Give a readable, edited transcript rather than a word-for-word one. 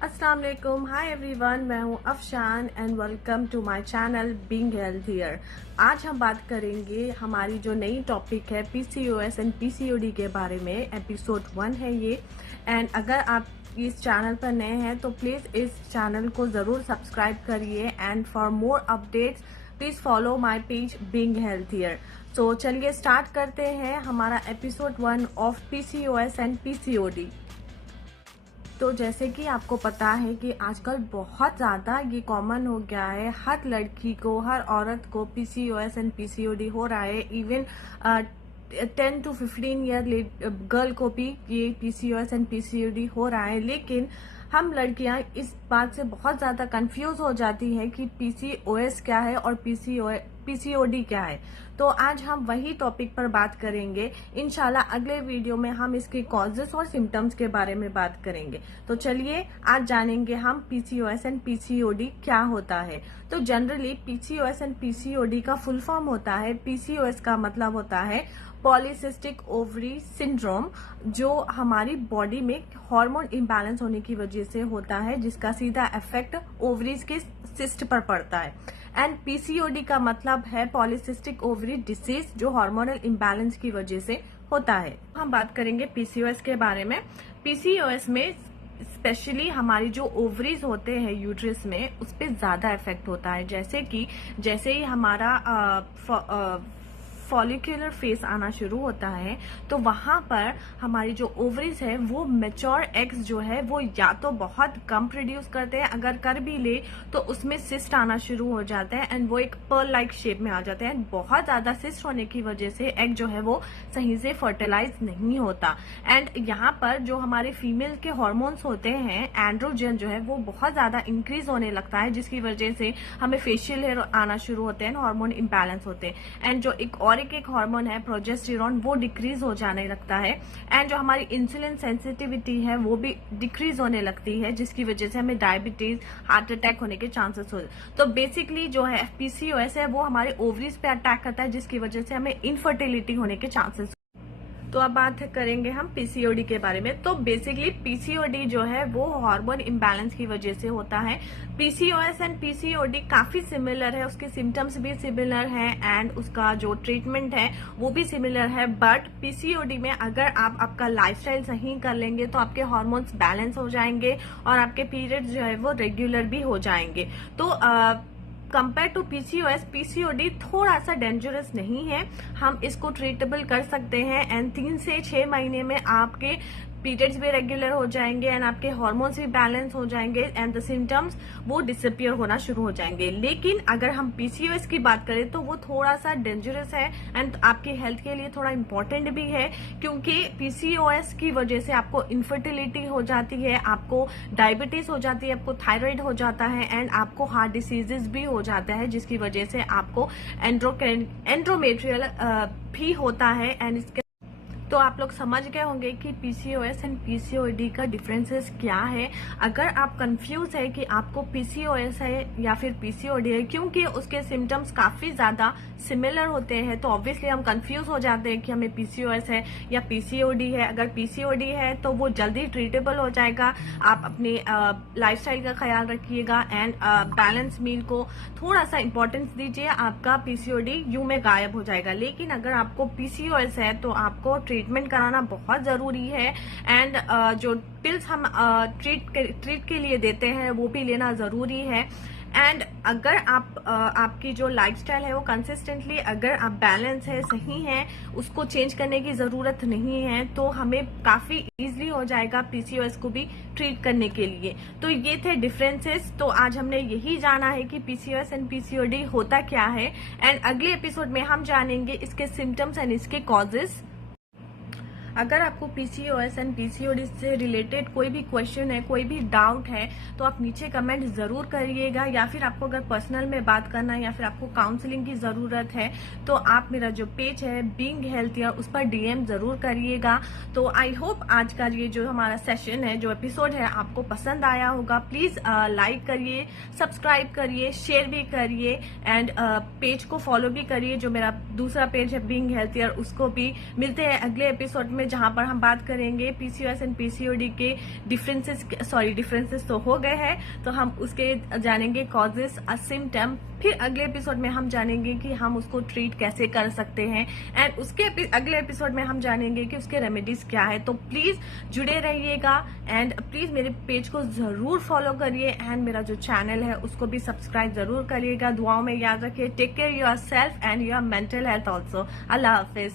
अस्सलाम वालेकुम, हाय एवरीवन, मैं हूं Afshan and welcome to my channel being healthier. आज हम बात करेंगे हमारी जो नई टॉपिक है पीसीओएस एंड पीसीओडी के बारे में। एपिसोड 1 है ये। एंड अगर आप इस चैनल पर नए हैं तो प्लीज़ इस चैनल को ज़रूर सब्सक्राइब करिए and for more updates please follow my page being healthier. So चलिए स्टार्ट करते हैं हमारा episode 1 of PCOS and PCOD. तो जैसे कि आपको पता है कि आजकल बहुत ज़्यादा ये कॉमन हो गया है, हर लड़की को, हर औरत को पीसीओएस एंड पीसीओडी हो रहा है। इवन 10 to 15 ईयर गर्ल को भी ये पीसीओएस एंड पीसीओडी हो रहा है। लेकिन हम लड़कियां इस बात से बहुत ज़्यादा कंफ्यूज हो जाती हैं कि पीसीओएस क्या है और पीसीओडी क्या है। तो आज हम वही टॉपिक पर बात करेंगे। इंशाल्लाह अगले वीडियो में हम इसके कॉजेस और सिम्टम्स के बारे में बात करेंगे। तो चलिए आज जानेंगे हम पीसीओएस एंड पीसीओडी क्या होता है। तो जनरली पीसीओएस एंड पीसीओडी का फुल फॉर्म होता है, पीसीओएस का मतलब होता है पॉलीसिस्टिक ओवरी सिंड्रोम, जो हमारी बॉडी में हार्मोन इम्बैलेंस होने की वजह से होता है, जिसका सीधा इफेक्ट ओवरीज के सिस्ट पर पड़ता है। एंड पीसीओडी का मतलब है पॉलीसिस्टिक ओवरी डिसीज, जो हार्मोनल इम्बैलेंस की वजह से होता है। हम बात करेंगे पीसीओएस के बारे में। पीसीओएस में स्पेशली हमारी जो ओवरीज होते हैं यूट्रस में, उस पर ज्यादा इफेक्ट होता है। जैसे ही हमारा फॉलिकुलर फेस आना शुरू होता है तो वहां पर हमारी जो ओवरीज है वो मैच्योर एग्स जो है वो या तो बहुत कम प्रोड्यूस करते हैं, अगर कर भी ले तो उसमें सिस्ट आना शुरू हो जाते हैं एंड वो एक पर्ल लाइक शेप में आ जाते हैं। बहुत ज्यादा सिस्ट होने की वजह से एग जो है वो सही से फर्टिलाइज नहीं होता। एंड यहाँ पर जो हमारे फीमेल के हॉर्मोन्स होते हैं, एंड्रोजन जो है वो बहुत ज्यादा इंक्रीज होने लगता है, जिसकी वजह से हमें फेशियल हेयर आना शुरू होते हैं, हार्मोन इम्बैलेंस होते हैं। एंड जो एक हार्मोन है प्रोजेस्टेरॉन, वो डिक्रीज हो जाने लगता है। एंड जो हमारी इंसुलिन सेंसिटिविटी है वो भी डिक्रीज होने लगती है, जिसकी वजह से हमें डायबिटीज, हार्ट अटैक होने के चांसेस हो। तो बेसिकली जो है पीसीओएस है वो हमारे ओवरीज पे अटैक करता है, जिसकी वजह से हमें इनफर्टिलिटी होने के चांसेस। तो अब बात करेंगे हम पीसीओडी के बारे में। तो बेसिकली पीसीओडी जो है वो हार्मोन इम्बैलेंस की वजह से होता है। पीसीओएस एंड पीसीओडी काफी सिमिलर है, उसके सिम्टम्स भी सिमिलर हैं एंड उसका जो ट्रीटमेंट है वो भी सिमिलर है। बट पीसीओडी में अगर आप आपका लाइफस्टाइल सही कर लेंगे तो आपके हार्मोन्स बैलेंस हो जाएंगे और आपके पीरियड्स जो है वो रेगुलर भी हो जाएंगे। तो कंपेयर टू पीसीओएस, पीसीओडी थोड़ा सा डेंजरस नहीं है, हम इसको ट्रीटेबल कर सकते हैं। एंड 3 से 6 महीने में आपके पीरियड्स भी रेगुलर हो जाएंगे एंड आपके हार्मोन्स भी बैलेंस हो जाएंगे एंड द सिम्टम्स वो डिसअपियर होना शुरू हो जाएंगे। लेकिन अगर हम पीसीओएस की बात करें तो वो थोड़ा सा डेंजरस है एंड आपकी हेल्थ के लिए थोड़ा इम्पोर्टेंट भी है, क्योंकि पीसीओएस की वजह से आपको इनफर्टिलिटी हो जाती है, आपको डायबिटीज हो जाती है, आपको थायराइड हो जाता है एंड आपको हार्ट डिसीजेस भी हो जाता है, जिसकी वजह से आपको एंड्रोमेट्रियल भी होता है। एंड इसके तो आप लोग समझ गए होंगे कि पीसीओएस एंड पीसीओडी का डिफरेंसेस क्या है। अगर आप कंफ्यूज है कि आपको पीसीओएस है या फिर पीसीओडी है, क्योंकि उसके सिम्टम्स काफी ज्यादा सिमिलर होते हैं, तो ऑब्वियसली हम कंफ्यूज हो जाते हैं कि हमें पीसीओएस है या पीसीओडी है। अगर पीसीओडी है तो वो जल्दी ट्रीटेबल हो जाएगा। आप अपने लाइफस्टाइल का ख्याल रखिएगा एंड बैलेंस मील को थोड़ा सा इंपॉर्टेंस दीजिए, आपका पीसीओडी यूं में गायब हो जाएगा। लेकिन अगर आपको पीसीओएस है तो आपको ट्रीटमेंट कराना बहुत जरूरी है एंड जो पिल्स हम ट्रीट के लिए देते हैं वो भी लेना जरूरी है। एंड अगर आपकी जो लाइफस्टाइल है वो कंसिस्टेंटली, अगर आप बैलेंस है, सही है, उसको चेंज करने की जरूरत नहीं है, तो हमें काफी इजीली हो जाएगा पीसीओएस को भी ट्रीट करने के लिए। तो ये थे डिफरेंसेस। तो आज हमने यही जाना है कि पीसीओएस एंड पीसीओडी होता क्या है एंड अगले एपिसोड में हम जानेंगे इसके सिम्टम्स एंड इसके कॉजेस। अगर आपको पीसीओएस एंड पीसीओडी से रिलेटेड कोई भी क्वेश्चन है, कोई भी डाउट है, तो आप नीचे कमेंट जरूर करिएगा, या फिर आपको अगर पर्सनल में बात करना है या फिर आपको काउंसलिंग की जरूरत है तो आप मेरा जो पेज है बीइंग हेल्थियर उस पर डीएम जरूर करिएगा। तो आई होप आज का ये जो हमारा सेशन है, जो एपिसोड है, आपको पसंद आया होगा। प्लीज लाइक करिए, सब्सक्राइब करिए, शेयर भी करिए एंड पेज को फॉलो भी करिए, जो मेरा दूसरा पेज है बीइंग हेल्थियर, उसको भी। मिलते हैं अगले एपिसोड में जहां पर हम बात करेंगे पीसीओएस एंड पीसीओडी के डिफरेंसेस तो हो गए हैं, तो हम उसके जानेंगे कॉजेस, सिम्टम। फिर अगले एपिसोड में हम जानेंगे कि हम उसको ट्रीट कैसे कर सकते हैं, एंड उसके अगले एपिसोड में हम जानेंगे कि उसके रेमेडीज क्या है। तो प्लीज जुड़े रहिएगा एंड प्लीज मेरे पेज को जरूर फॉलो करिए एंड मेरा जो चैनल है उसको भी सब्सक्राइब जरूर करिएगा। दुआओं में याद रखिए। Take care yourself and your mental health also. Allah Hafiz.